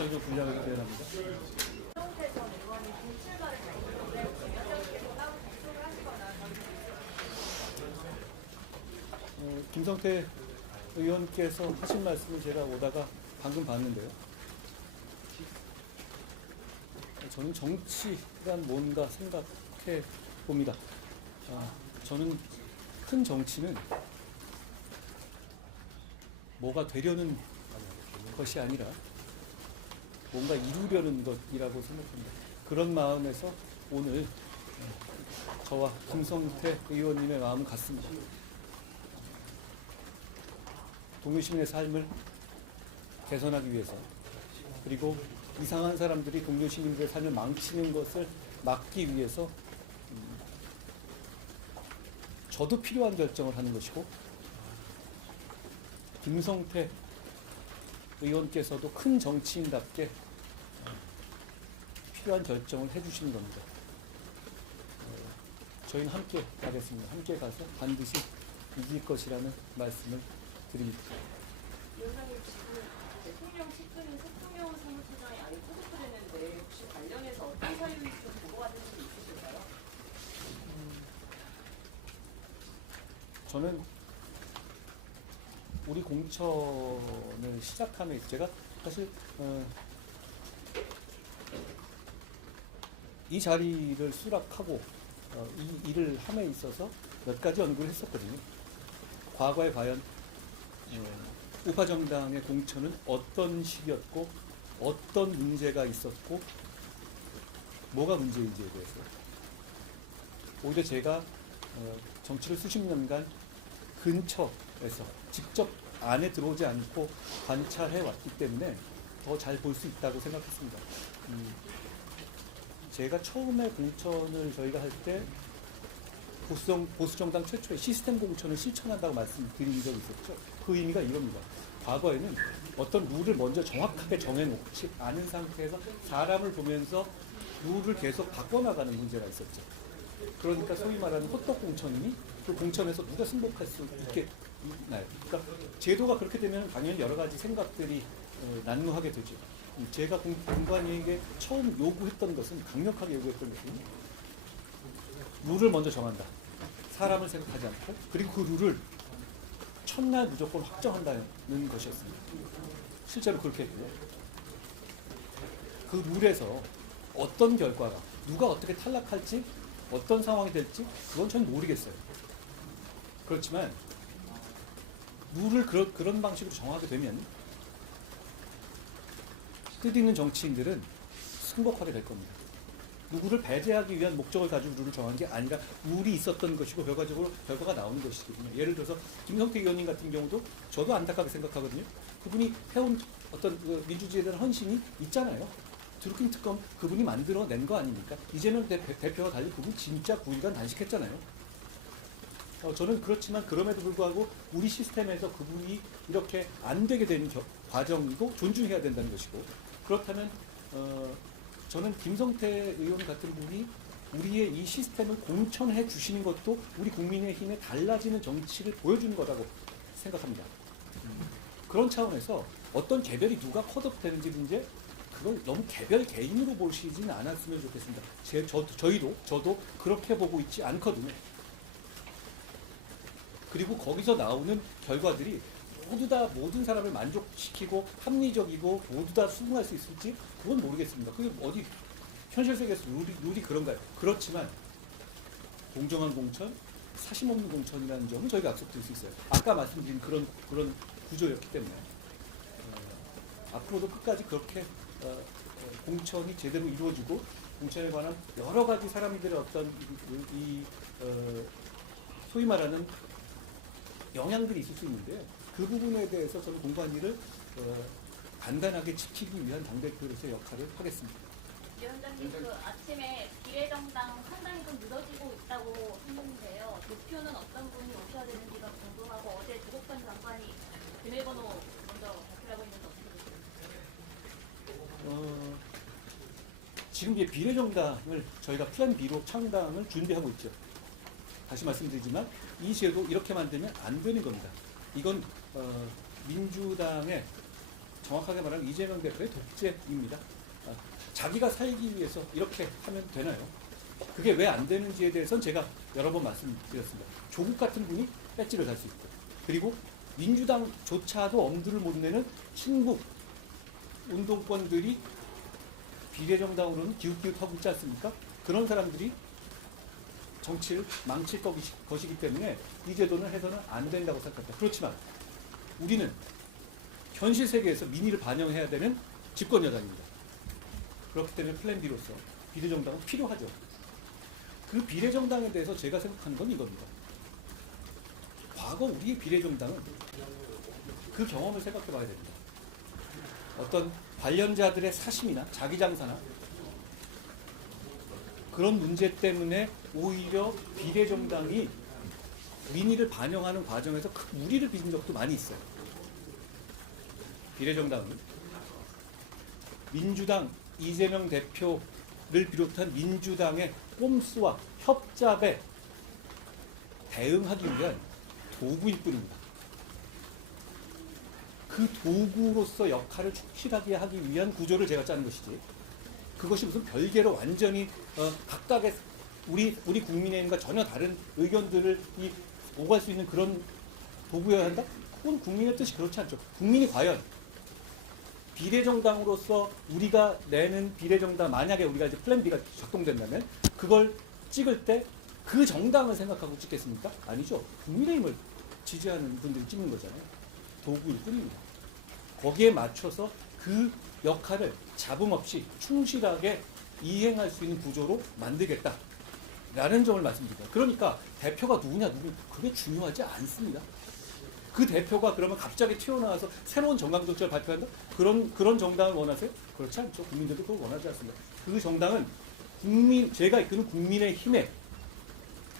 법적으로 분량을 대연합니다. 김성태 전 의원이 불출마를 밝혔는데 위원장님께서 따로 접촉을 하시거나 김성태 의원께서 하신 말씀을 제가 오다가 방금 봤는데요. 저는 정치란 뭔가 생각해 봅니다. 저는 큰 정치는 뭐가 되려는 것이 아니라 뭔가 이루려는 것이라고 생각합니다. 그런 마음에서 오늘 저와 김성태 의원님의 마음은 같습니다. 동료시민의 삶을 개선하기 위해서, 그리고 이상한 사람들이 동료시민들의 삶을 망치는 것을 막기 위해서 저도 필요한 결정을 하는 것이고, 김성태 의원께서도 큰 정치인답게 필요한 결정을 해주시는 겁니다. 저희는 함께 가겠습니다. 함께 가서 반드시 이길 것이라는 말씀을 드립니다. 위원장님, 지금 대통령 측근인 서통영 사무처장이 아예 포섭됐는데 혹시 관련해서 어떤 사유인지 좀 보고받은 게 있으실까요? 저는 우리 공천을 시작함에 제가 사실 이 자리를 수락하고 이 일을 함에 있어서 몇 가지 연구를 했었거든요. 과거에 과연 우파 정당의 공천은 어떤 식이었고 어떤 문제가 있었고 뭐가 문제인지에 대해서 오히려 제가 정치를 수십 년간 근처에서 직접 안에 들어오지 않고 관찰해 왔기 때문에 더 잘 볼 수 있다고 생각했습니다. 제가 처음에 공천을 저희가 할 때 보수정당 최초의 시스템 공천을 실천한다고 말씀드린 적이 있었죠. 그 의미가 이겁니다. 과거에는 어떤 룰을 먼저 정확하게 정해놓지 않은 상태에서 사람을 보면서 룰을 계속 바꿔나가는 문제가 있었죠. 그러니까 소위 말하는 호떡 공천이니 그 공천에서 누가 승복할 수 있겠나요? 그러니까 제도가 그렇게 되면 당연히 여러 가지 생각들이 난무하게 되죠. 제가 공관위에게 처음 요구했던 것은, 강력하게 요구했던 것은 룰을 먼저 정한다. 사람을 생각하지 않고, 그리고 그 룰을 첫날 무조건 확정한다는 것이었습니다. 실제로 그렇게 했고요. 그 룰에서 어떤 결과가, 누가 어떻게 탈락할지, 어떤 상황이 될지 그건 전 모르겠어요. 그렇지만 룰을 그런 방식으로 정하게 되면 뜻있는 정치인들은 승복하게 될 겁니다. 누구를 배제하기 위한 목적을 가지고 룰을 정한 게 아니라 룰이 있었던 것이고 결과적으로 결과가 나오는 것이거든요. 예를 들어서 김성태 의원님 같은 경우도 저도 안타깝게 생각하거든요. 그분이 해온 어떤 그 민주주의에 대한 헌신이 있잖아요. 드루킹 특검 그분이 만들어낸 거 아닙니까? 이재명 대표와 달리 그분 진짜 9일간 단식했잖아요. 저는 그렇지만 그럼에도 불구하고 우리 시스템에서 그분이 이렇게 안 되게 된 과정이고 존중해야 된다는 것이고, 그렇다면 저는 김성태 의원 같은 분이 우리의 이 시스템을 공천해 주시는 것도 우리 국민의힘의 달라지는 정치를 보여주는 거라고 생각합니다. 그런 차원에서 어떤 개별이 누가 컷업되는지 문제, 그걸 너무 개별 개인으로 보시지는 않았으면 좋겠습니다. 저도 그렇게 보고 있지 않거든요. 그리고 거기서 나오는 결과들이 모두 다 모든 사람을 만족시키고 합리적이고 모두 다 수긍할 수 있을지 그건 모르겠습니다. 그게 어디 현실 세계에서 룰이 그런가요? 그렇지만 공정한 공천, 사심 없는 공천이라는 점은 저희가 약속드릴 수 있어요. 아까 말씀드린 그런 구조였기 때문에 앞으로도 끝까지 그렇게 공천이 제대로 이루어지고 공천에 관한 여러 가지 사람들의 어떤 소위 말하는 영향들이 있을 수 있는데, 그 부분에 대해서 저는 공관위를 간단하게 지키기 위한 당대표로서의 역할을 하겠습니다. 위원장님, 그 아침에 비례정당 상당히 좀 늦어지고 있다고 했는데요. 대표는 어떤 분이 오셔야 되는지가 궁금하고, 어제 조국전 장관이 비밀번호 먼저 발표하고 있는데 어떻게 보세요? 지금 이제 비례정당을 저희가 플랜 B로 창당을 준비하고 있죠. 다시 말씀드리지만 이 제도 이렇게 만들면 안 되는 겁니다. 이건 민주당의 정확하게 말하면 이재명 대표의 독재입니다. 자기가 살기 위해서 이렇게 하면 되나요? 그게 왜 안 되는지에 대해서는 제가 여러 번 말씀드렸습니다. 조국 같은 분이 배지를 달 수 있고, 그리고 민주당조차도 엄두를 못 내는 친북 운동권들이 비례정당으로는 기웃기웃하고 있지 않습니까? 그런 사람들이 정치를 망칠 것이기 때문에 이 제도는 해서는 안 된다고 생각합니다. 그렇지만 우리는 현실 세계에서 민의를 반영해야 되는 집권 여당입니다. 그렇기 때문에 플랜 B로서 비례정당은 필요하죠. 그 비례정당에 대해서 제가 생각하는 건 이겁니다. 과거 우리의 비례정당은 그 경험을 생각해 봐야 됩니다. 어떤 관련자들의 사심이나 자기장사나 그런 문제 때문에 오히려 비례정당이 민의를 반영하는 과정에서 큰 무리를 빚은 적도 많이 있어요. 비례정당은 민주당 이재명 대표를 비롯한 민주당의 꼼수와 협잡에 대응하기 위한 도구일 뿐입니다. 그 도구로서 역할을 충실하게 하기 위한 구조를 제가 짜는 것이지, 그것이 무슨 별개로 완전히 각각의 우리 국민의힘과 전혀 다른 의견들을 오갈 수 있는 그런 도구여야 한다? 그건 국민의 뜻이 그렇지 않죠. 국민이 과연 비례정당으로서 우리가 내는 비례정당, 만약에 우리가 이제 플랜 B가 작동된다면 그걸 찍을 때 그 정당을 생각하고 찍겠습니까? 아니죠. 국민의힘을 지지하는 분들이 찍는 거잖아요. 도구일 뿐입니다. 거기에 맞춰서 그 역할을 잡음 없이 충실하게 이행할 수 있는 구조로 만들겠다라는 점을 말씀드립니다. 그러니까 대표가 누구냐 그게 중요하지 않습니다. 그 대표가 그러면 갑자기 튀어나와서 새로운 정강정책을 발표한다? 그런 정당을 원하세요? 그렇지 않죠. 국민들도 그걸 원하지 않습니다. 그 정당은 제가 이끄는 국민의힘의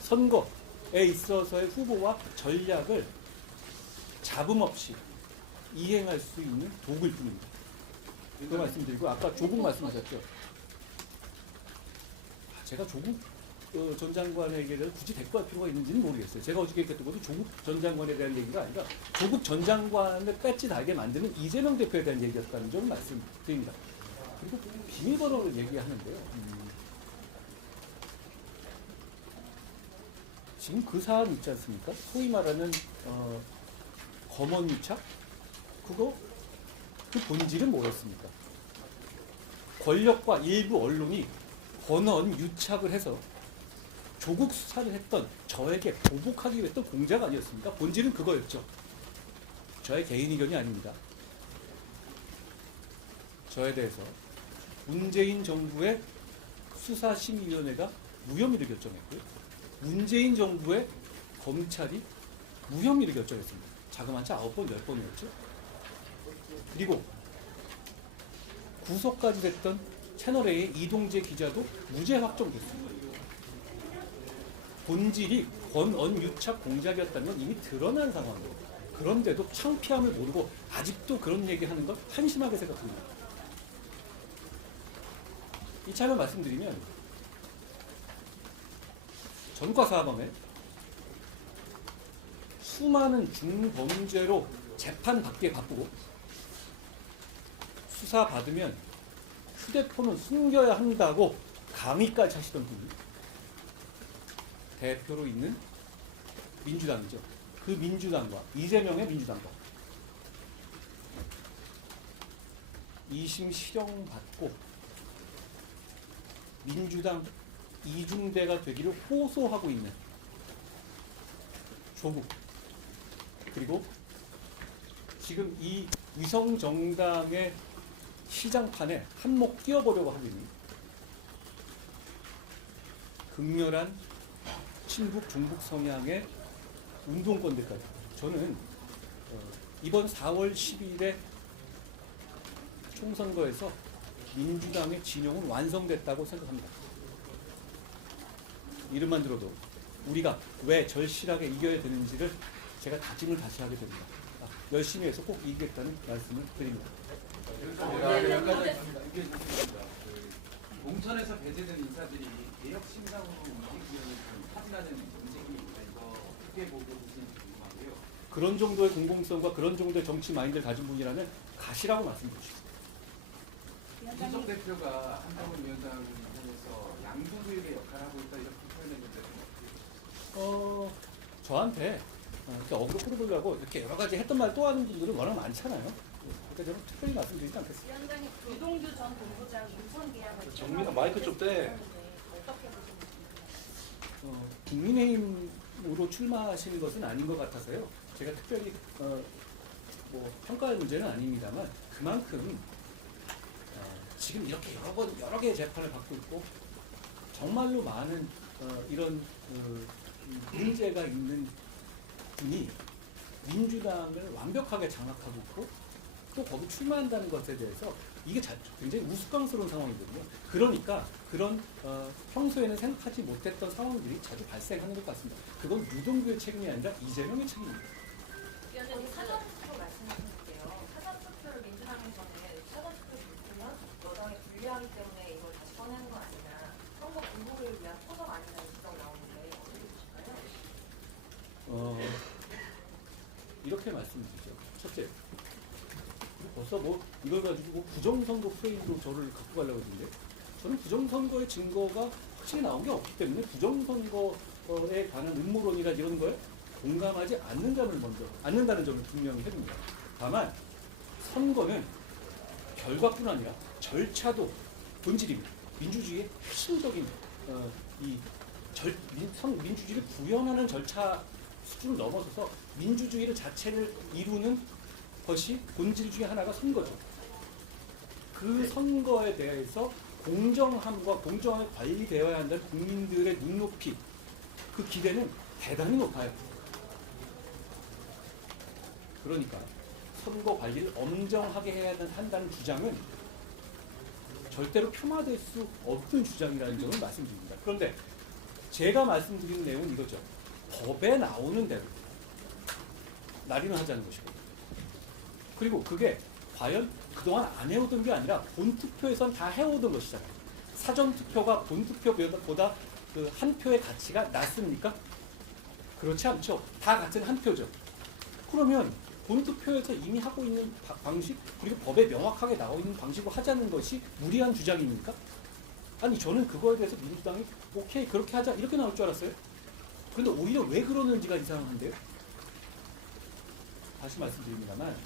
선거에 있어서의 후보와 전략을 잡음 없이 이행할 수 있는 도구일 뿐입니다. 그 말씀드리고, 아까 조국 말씀하셨죠. 제가 조국 전 장관의 얘기를 굳이 데리고 갈 필요가 있는지는 모르겠어요. 제가 어저께 했던 것도 조국 전 장관에 대한 얘기가 아니라 조국 전 장관을 배지 달게 만드는 이재명 대표에 대한 얘기였다는 점을 말씀드립니다. 그리고 비밀번호를 얘기하는데요. 지금 그 사안 있지 않습니까? 소위 말하는 검언 유착? 그 본질은 뭐였습니까? 권력과 일부 언론이 권언 유착을 해서 조국 수사를 했던 저에게 보복하기 위해 했던 공작 아니었습니까? 본질은 그거였죠. 저의 개인 의견이 아닙니다. 저에 대해서 문재인 정부의 수사심의위원회가 무혐의를 결정했고요. 문재인 정부의 검찰이 무혐의를 결정했습니다. 자그마치 9번, 10번이었죠. 그리고 구속까지 됐던 채널A의 이동재 기자도 무죄 확정됐습니다. 본질이 권언 유착 공작이었다는 건 이미 드러난 상황이에요. 그런데도 창피함을 모르고 아직도 그런 얘기하는 건 한심하게 생각합니다. 이 차이만 말씀드리면, 전과사범에 수많은 중범죄로 재판받기에 바쁘고 수사받으면 휴대폰은 숨겨야 한다고 강의까지 하시던 분이 대표로 있는 민주당이죠. 그 민주당과 이재명의 민주당과 2심 실형받고 민주당 이중대가 되기를 호소하고 있는 조국, 그리고 지금 이 위성정당의 시장판에 한몫 끼워보려고 하는 극렬한 친북 중북 성향의 운동권들까지, 저는 이번 4월 10일에 총선거에서 민주당의 진영은 완성됐다고 생각합니다. 이름만 들어도 우리가 왜 절실하게 이겨야 되는지를 제가 다짐을 다시 하게 됩니다. 열심히 해서 꼭 이기겠다는 말씀을 드립니다. 여기까지 하겠습니다. 이게 공천에서 배제된 인사들이 개혁 신당으로 움직이는 좀 탐나는 움직임입니다. 이거 어떻게 보고 계신지 궁금하고요. 그런 정도의 공공성과 그런 정도의 정치 마인드를 가진 분이라면 가시라고 말씀드리십시오. 이준석 대표가 한동훈 위원장에서 양두구에게 역할을 하고 있다 이렇게 표현했는데 저한테 이렇게 어그로 끌어보려고 이렇게 여러 가지 했던 말 또 하는 분들은 워낙 많잖아요. 그러니까 저는 특별히 말씀드리지 않겠습니다. 위원장님 유동규 전 본부장 인선 계약을 정민아, 마이크 좀 떼. 어떻게 보십니까? 국민의힘으로 출마하시는 것은 아닌 것 같아서요. 제가 특별히 뭐 평가할 문제는 아닙니다만 그만큼 지금 이렇게 여러 개의 재판을 받고 있고 정말로 많은 이런 문제가 있는 분이 민주당을 완벽하게 장악하고 있고 또 거기 출마한다는 것에 대해서 이게 굉장히 우스꽝스러운 상황이거든요. 그러니까 그런 평소에는 생각하지 못했던 상황들이 자주 발생하는 것 같습니다. 그건 유동규의 책임이 아니라 이재명의 책임입니다. 위원장님 사전투표 말씀하셨는데요. 사전투표를 민주당에서는 사전투표 불투면 여당에 불리하기 때문에 이걸 다시 꺼내는 거 아니냐. 선거 공보를 위한 포석 아니냐는 지적 나오는데 어떻게 보실까요? 이렇게 말씀드리죠. 첫째, 벌써 뭐 이걸 가지고 뭐 부정선거 프레임으로 저를 갖고 가려고 했는데 저는 부정선거의 증거가 확실히 나온 게 없기 때문에 부정선거에 관한 음모론이나 이런 거에 공감하지 않는다는 점을 분명히 해둡니다. 다만 선거는 결과뿐 아니라 절차도 본질입니다. 민주주의의 핵심적인 민주주의를 구현하는 절차 수준을 넘어서서 민주주의를 자체를 이루는 것이 본질 중에 하나가 선거죠. 그 선거에 대해서 공정함과 공정하게 관리되어야 한다는 국민들의 눈높이, 그 기대는 대단히 높아요. 그러니까 선거 관리를 엄정하게 해야 한다는 주장은 절대로 폄하될 수 없는 주장이라는 점을 말씀드립니다. 그런데 제가 말씀드리는 내용은 이거죠. 법에 나오는 대로 날인을 하자는 것이고, 그리고 그게 과연 그동안 안 해오던 게 아니라 본투표에선 다 해오던 것이잖아요. 사전투표가 본투표보다 그 한 표의 가치가 낮습니까? 그렇지 않죠. 다 같은 한 표죠. 그러면 본투표에서 이미 하고 있는 방식, 그리고 법에 명확하게 나와 있는 방식으로 하자는 것이 무리한 주장입니까? 아니, 저는 그거에 대해서 민주당이 오케이 그렇게 하자 이렇게 나올 줄 알았어요. 그런데 오히려 왜 그러는지가 이상한데요. 다시 말씀드립니다만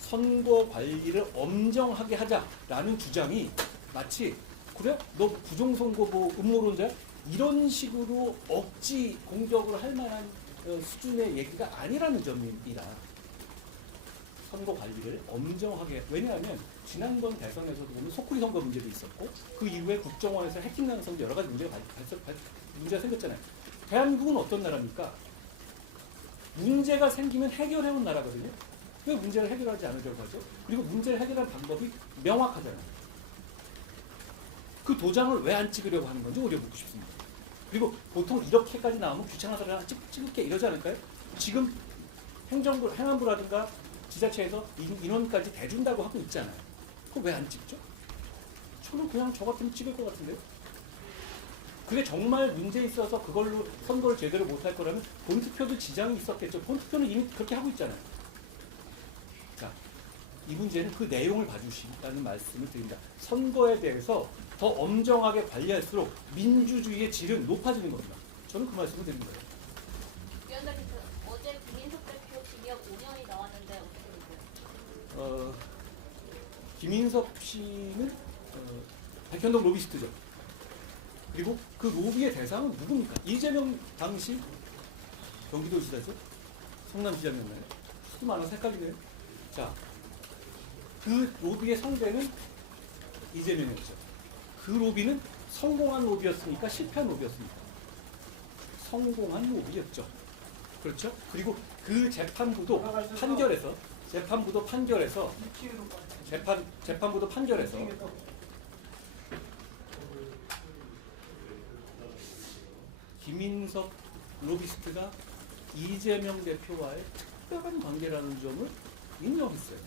선거 관리를 엄정하게 하자라는 주장이 마치 그래? 너 부정선거 뭐 음모론자? 이런 식으로 억지 공격을 할 만한 수준의 얘기가 아니라는 점입니다. 선거 관리를 엄정하게, 왜냐하면 지난번 대선에서도 보면 소쿠리 선거 문제도 있었고 그 이후에 국정원에서 해킹하는 선거 여러 가지 문제가 생겼잖아요. 대한민국은 어떤 나라입니까? 문제가 생기면 해결해온 나라거든요. 왜 문제를 해결하지 않으려고 하죠? 그리고 문제를 해결할 방법이 명확하잖아요. 그 도장을 왜 안 찍으려고 하는 건지 오히려 묻고 싶습니다. 그리고 보통 이렇게까지 나오면 귀찮아서 그냥 찍을게 이러지 않을까요? 지금 행안부라든가 지자체에서 인원까지 대준다고 하고 있잖아요. 그거 왜 안 찍죠? 저는 그냥 저 같으면 찍을 것 같은데요. 그게 정말 문제 있어서 그걸로 선거를 제대로 못할 거라면 본투표도 지장이 있었겠죠. 본투표는 이미 그렇게 하고 있잖아요. 자, 이 문제는 그 내용을 봐주시라는 말씀을 드립니다. 선거에 대해서 더 엄정하게 관리할수록 민주주의의 질은 높아지는 겁니다. 저는 그 말씀을 드린 거예요. 위원장님, 어제 김인석 대표 징역 5년이 나왔는데 어떻게 보세요? 김인석 씨는 백현동 로비스트죠. 그리고 그 로비의 대상은 누굽니까? 이재명 당시 경기도지사죠? 성남시장이었나요? 수도 많아서 헷갈리네요. 자, 그 로비의 상대는 이재명이었죠. 그 로비는 성공한 로비였습니까? 실패한 로비였습니까? 성공한 로비였죠. 그렇죠? 그리고 그 재판부도 판결에서 김인석 로비스트가 이재명 대표와의 특별한 관계라는 점을 인정했어요.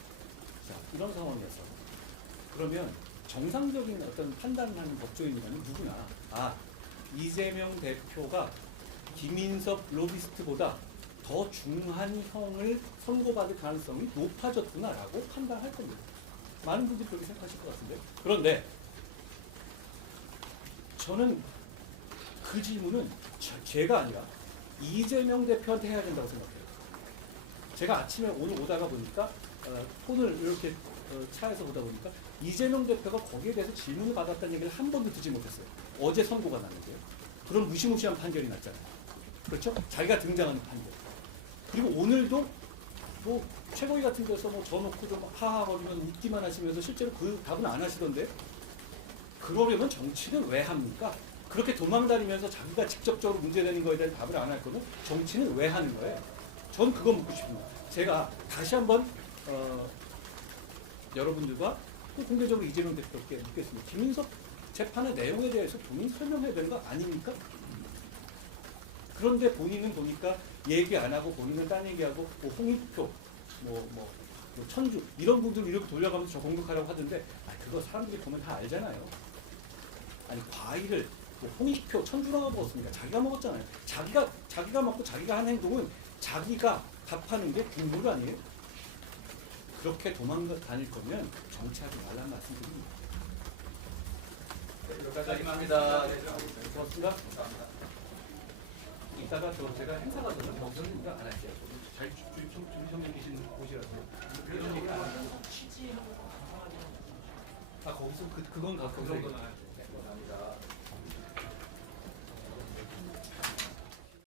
자, 이런 상황에서 그러면 정상적인 어떤 판단을 하는 법조인이라면 누구나 이재명 대표가 김인석 로비스트보다 더 중한 형을 선고받을 가능성이 높아졌구나라고 판단할 겁니다. 많은 분들이 그렇게 생각하실 것 같은데. 그런데 저는 그 질문은 제가 아니라 이재명 대표한테 해야 된다고 생각해요. 제가 아침에 오늘 오다가 보니까 폰을 이렇게 차에서 보다 보니까 이재명 대표가 거기에 대해서 질문을 받았다는 얘기를 한 번도 듣지 못했어요. 어제 선고가 났는데요. 그런 무시무시한 판결이 났잖아요. 그렇죠? 자기가 등장하는 판결. 그리고 오늘도 뭐 최고위 같은 데서 뭐 져놓고 좀 하하거리면 웃기만 하시면서 실제로 그 답은 안 하시던데 그러려면 정치는 왜 합니까? 그렇게 도망다니면서 자기가 직접적으로 문제되는 거에 대한 답을 안 할 거는 정치는 왜 하는 거예요? 전 그거 묻고 싶습니다. 제가 다시 한번 여러분들과 또 공개적으로 이재명 대표께 묻겠습니다. 김인석 재판의 내용에 대해서 본인 설명해야 되는 거 아닙니까? 그런데 본인은 보니까 얘기 안 하고 본인은 딴 얘기하고 뭐 홍익표, 뭐 천주 이런 분들 이렇게 돌려가면서 저 공격하라고 하던데 그거 사람들이 보면 다 알잖아요. 아니 과일을 뭐 홍익표, 천주라고 먹었습니까? 자기가 먹었잖아요. 자기가 먹고 자기가 한 행동은 자기가 답하는 게 국물 아니에요? 그렇게 도망다닐 거면 정치하지 말란 말씀드립니다. 여기까지입니다. 고맙습니다. 이따가 제가 행사 가서는 경선을 안 할게요. 잘 준비성 계신 곳이라서 그런 얘기 안 하고 거기서 그건 그 정도는 안 할게요. 감사합니다.